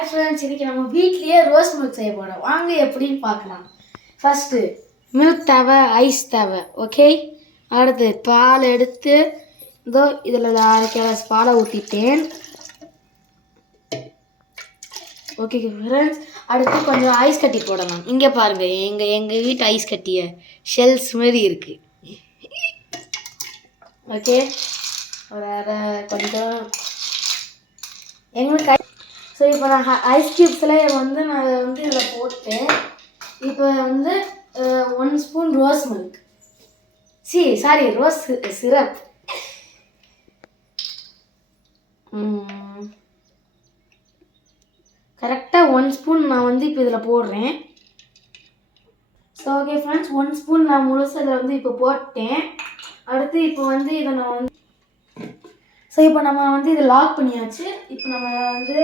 Hi friends இன்றைக்கி நம்ம வீட்லேயே ரோஸ் மில்க் செய்ய போகிறோம் வாங்க எப்படின்னு பார்க்கலாம். ஃபஸ்ட்டு மில்க் தேவை ஐஸ் தேவை ஓகே அடுத்து பால் எடுத்து இதோ இதில் அரை கிளாஸ் பாலை ஊற்றிட்டேன் ஓகே ஃப்ரெண்ட்ஸ் அடுத்து கொஞ்சம் ஐஸ் கட்டி போடலாம். இங்கே பாருங்கள் எங்கள் எங்கள் வீட்டு ஐஸ் கட்டிய ஷெல்ஸ் மாதிரி இருக்குது ஓகே வேறு கொஞ்சம். எங்களுக்கு ஸோ இப்போ நான் ஐஸ் க்யூப்ஸில் வந்து நான் வந்து இதில் போட்டேன் இப்போ வந்து ஒன் ஸ்பூன் ரோஸ் மில்க் சி சாரி ரோஸ் சிரப் கரெக்டாக ஒன் ஸ்பூன் நான் வந்து இப்போ இதில் போடுறேன். So okay friends one spoon நான் முழுசு இதில் வந்து இப்போ போட்டேன். அடுத்து இப்போ வந்து இதை நான் வந்து ஸோ இப்போ நம்ம வந்து இதை லாக் பண்ணியாச்சு. இப்போ நம்ம வந்து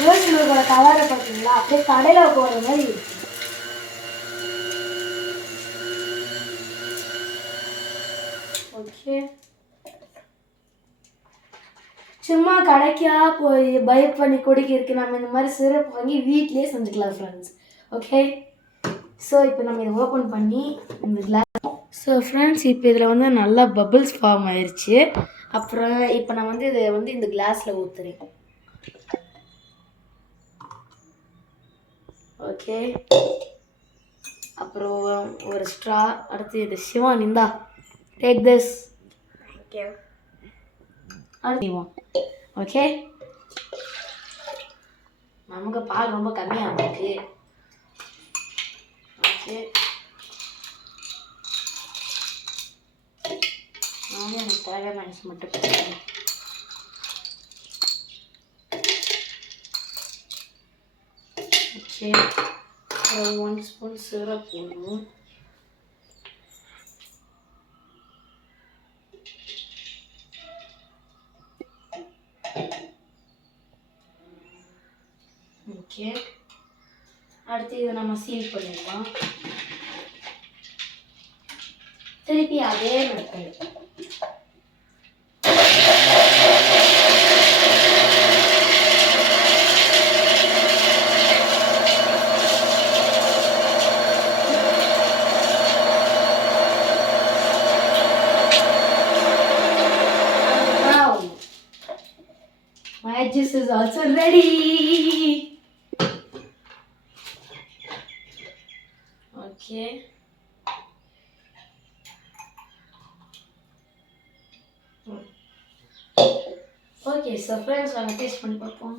ரோஸ் மில்கோட கலரை பார்த்தீங்களா அப்படியே கடையில் போடுற மாதிரி இருக்கு ஓகே சும்மா கடைக்கா போய் பை பண்ணி குடிக்கிறதுக்கு நம்ம இந்த மாதிரி சிரப் வாங்கி வீட்லயே செஞ்சுக்கலாம் ஃப்ரெண்ட்ஸ் ஓகே ஸோ இப்போ நம்ம இதை ஓப்பன் பண்ணி இந்த கிளாஸ் ஸோ ஃப்ரெண்ட்ஸ் இப்போ இதில் வந்து நல்லா பபிள்ஸ் ஃபார்ம் ஆயிருச்சு. அப்புறம் இப்போ நான் வந்து இதை வந்து இந்த கிளாஸில் ஊற்றுறேன் ஓகே அப்புறம் ஒரு ஸ்ட்ரா அடுத்து இது சிவான் இந்தா டேக் திஸ் அடுத்து ஓகே நமக்கு பால் ரொம்ப கம்மியாக இருக்கு ஓகே நானும் எனக்கு தேவையான ஐஸ் மட்டும் போடுறேன் ஓகே. ஒன் ஸ்பூன் சிரப் போடுவோம் ஓகே. அடுத்து இதை நம்ம சீல் பண்ணிடலாம். திருப்பி அதே method Now, my juice is also ready. Okay okay so friends வாங்க டேஸ்ட் பண்ணி பார்ப்போம்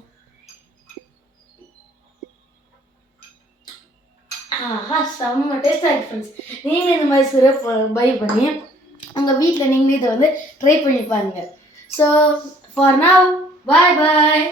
ஆஹா செம்ம டேஸ்டாக இருக்கு ஃப்ரெண்ட்ஸ் நீங்களும் இந்த மாதிரி சிரப் பை பண்ணி உங்கள் வீட்டில் நீங்களே இதை வந்து ட்ரை பண்ணி பாருங்கள் so for now bye bye